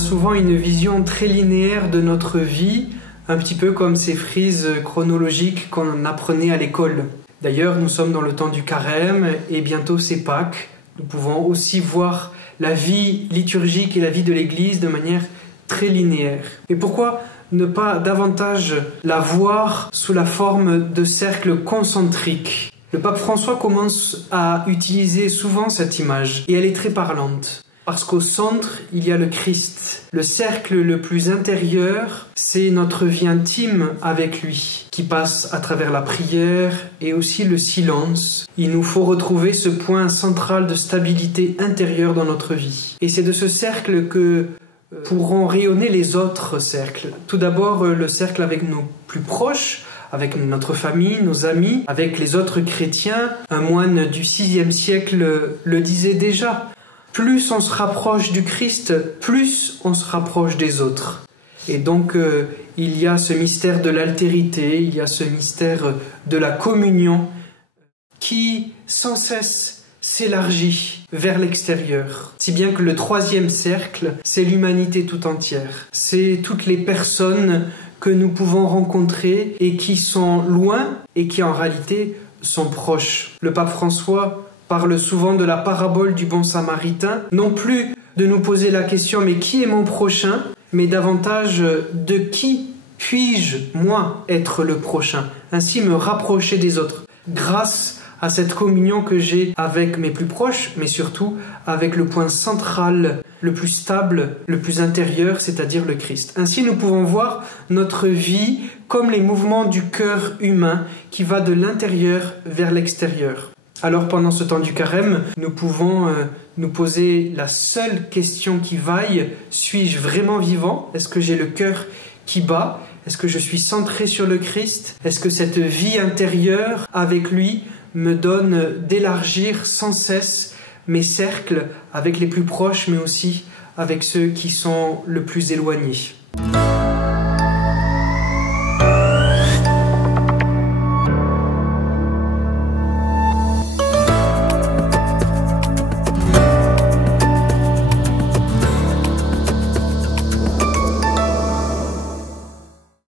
souvent une vision très linéaire de notre vie, un petit peu comme ces frises chronologiques qu'on apprenait à l'école. D'ailleurs, nous sommes dans le temps du carême et bientôt c'est Pâques. Nous pouvons aussi voir la vie liturgique et la vie de l'Église de manière très linéaire. Et pourquoi ne pas davantage la voir sous la forme de cercles concentriques? Le pape François commence à utiliser souvent cette image et elle est très parlante. Parce qu'au centre, il y a le Christ. Le cercle le plus intérieur, c'est notre vie intime avec lui, qui passe à travers la prière et aussi le silence. Il nous faut retrouver ce point central de stabilité intérieure dans notre vie. Et c'est de ce cercle que pourront rayonner les autres cercles. Tout d'abord, le cercle avec nos plus proches, avec notre famille, nos amis, avec les autres chrétiens. Un moine du VIe siècle le disait déjà. Plus on se rapproche du Christ, plus on se rapproche des autres. Et donc, il y a ce mystère de l'altérité, il y a ce mystère de la communion qui, sans cesse, s'élargit vers l'extérieur. Si bien que le troisième cercle, c'est l'humanité tout entière. C'est toutes les personnes que nous pouvons rencontrer et qui sont loin et qui, en réalité, sont proches. Le pape François parle souvent de la parabole du bon samaritain, non plus de nous poser la question « mais qui est mon prochain ?», mais davantage de qui puis-je, moi, être le prochain, ainsi me rapprocher des autres, grâce à cette communion que j'ai avec mes plus proches, mais surtout avec le point central, le plus stable, le plus intérieur, c'est-à-dire le Christ. Ainsi, nous pouvons voir notre vie comme les mouvements du cœur humain qui va de l'intérieur vers l'extérieur. Alors pendant ce temps du carême, nous pouvons nous poser la seule question qui vaille, suis-je vraiment vivant? Est-ce que j'ai le cœur qui bat? Est-ce que je suis centré sur le Christ? Est-ce que cette vie intérieure avec lui me donne d'élargir sans cesse mes cercles avec les plus proches, mais aussi avec ceux qui sont le plus éloignés?